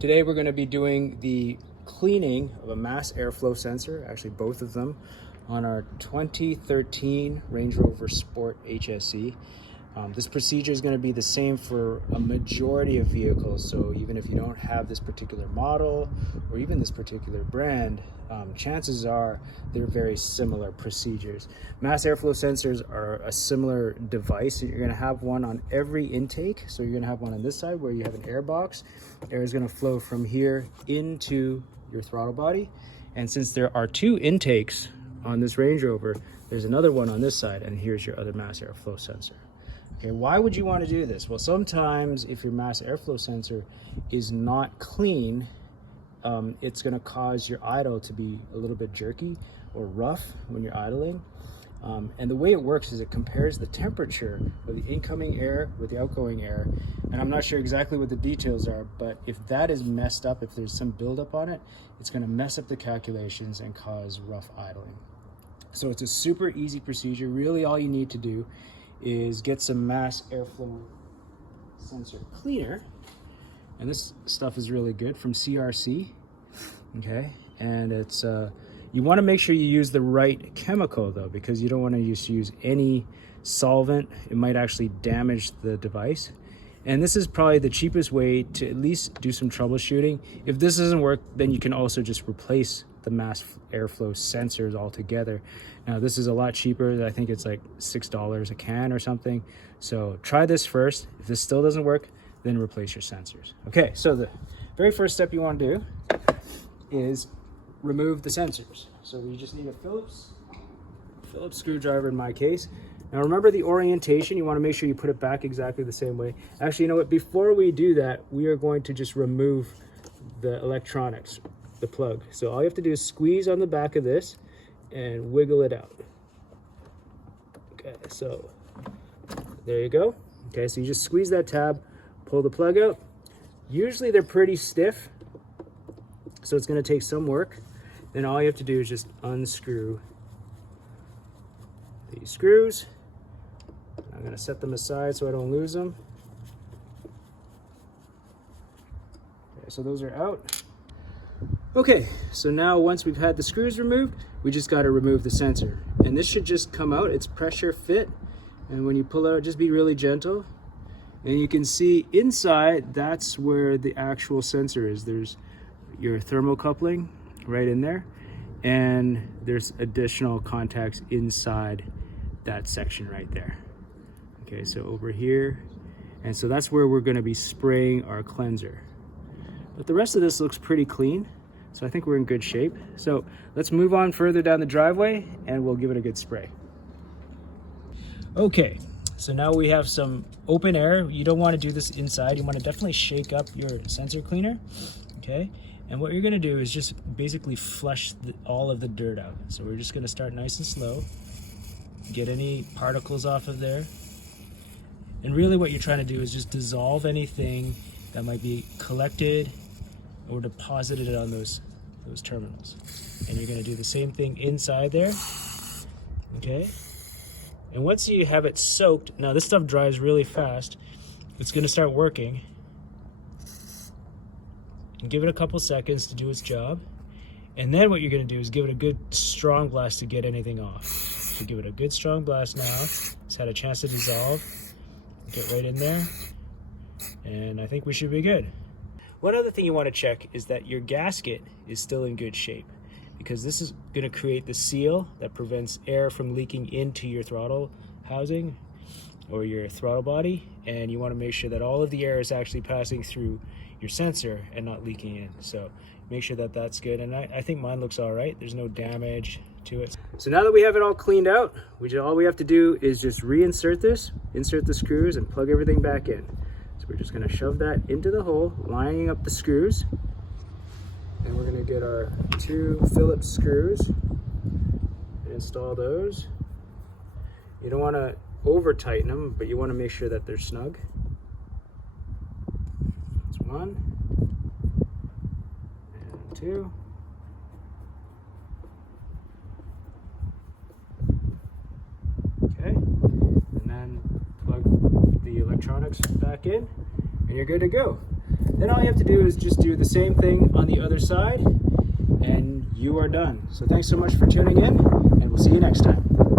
Today we're going to be doing the cleaning of a mass airflow sensor, actually both of them, on our 2013 Range Rover Sport HSE. This procedure is going to be the same for a majority of vehicles, so even if you don't have this particular model or even this particular brand, chances are they're very similar procedures. Mass airflow sensors are a similar device. You're going to have one on every intake, so you're going to have one on this side where you have an air box. Air is going to flow from here into your throttle body, and since there are two intakes on this Range Rover, there's another one on this side, and here's your other mass airflow sensor. Okay, why would you want to do this? Well, sometimes if your mass airflow sensor is not clean, it's going to cause your idle to be a little bit jerky or rough when you're idling. And the way it works is it compares the temperature of the incoming air with the outgoing air. And I'm not sure exactly what the details are, but if that is messed up, if there's some buildup on it, it's going to mess up the calculations and cause rough idling. So it's a super easy procedure. Really all you need to do is get some mass airflow sensor cleaner, and this stuff is really good from CRC. Okay, and it's you want to make sure you use the right chemical though, because you don't want to use any solvent. It might actually damage the device, and this is probably the cheapest way to at least do some troubleshooting. If this doesn't work, then you can also just replace the mass airflow sensors altogether. Now this is a lot cheaper. I think it's like $6 a can or something. So try this first. If this still doesn't work, then replace your sensors. Okay, so the very first step you want to do is remove the sensors. So you just need a Phillips screwdriver in my case. Now remember the orientation, you want to make sure you put it back exactly the same way. Actually, you know what, before we do that, we are going to just remove the electronics, the plug. So all you have to do is squeeze on the back of this and wiggle it out. Okay, so there you go. Okay, so you just squeeze that tab, pull the plug out. Usually they're pretty stiff, so it's going to take some work. Then all you have to do is just unscrew these screws. I'm going to set them aside so I don't lose them. Okay, so those are out. Okay, so now once we've had the screws removed, we just got to remove the sensor. And this should just come out. It's pressure fit. And when you pull it out, just be really gentle. And you can see inside, that's where the actual sensor is. There's your thermocoupling right in there. And there's additional contacts inside that section right there. Okay, so over here. And so that's where we're going to be spraying our cleanser. But the rest of this looks pretty clean. So I think we're in good shape. So let's move on further down the driveway and we'll give it a good spray. Okay, so now we have some open air. You don't want to do this inside. You want to definitely shake up your sensor cleaner. Okay, and what you're going to do is just basically flush all of the dirt out. So we're just going to start nice and slow. Get any particles off of there. And really what you're trying to do is just dissolve anything that might be collected or deposited it on those terminals. And you're going to do the same thing inside there. Okay, and once you have it soaked, now this stuff dries really fast, it's going to start working. And give it a couple seconds to do its job, and then what you're going to do is give it a good strong blast to get anything off. So give it a good strong blast now. It's had a chance to dissolve. Get right in there, and I think we should be good. One other thing you want to check is that your gasket is still in good shape, because this is going to create the seal that prevents air from leaking into your throttle housing or your throttle body, and you want to make sure that all of the air is actually passing through your sensor and not leaking in. So make sure that that's good, and I think mine looks all right. There's no damage to it. So now that we have it all cleaned out, all we have to do is just reinsert this, insert the screws, and plug everything back in. So we're just going to shove that into the hole, lining up the screws, and we're going to get our two Phillips screws and install those. You don't want to over tighten them, but you want to make sure that they're snug. That's one and two. Okay, and then plug the electronics back in and you're good to go. Then all you have to do is just do the same thing on the other side, and you are done. So thanks so much for tuning in, and we'll see you next time.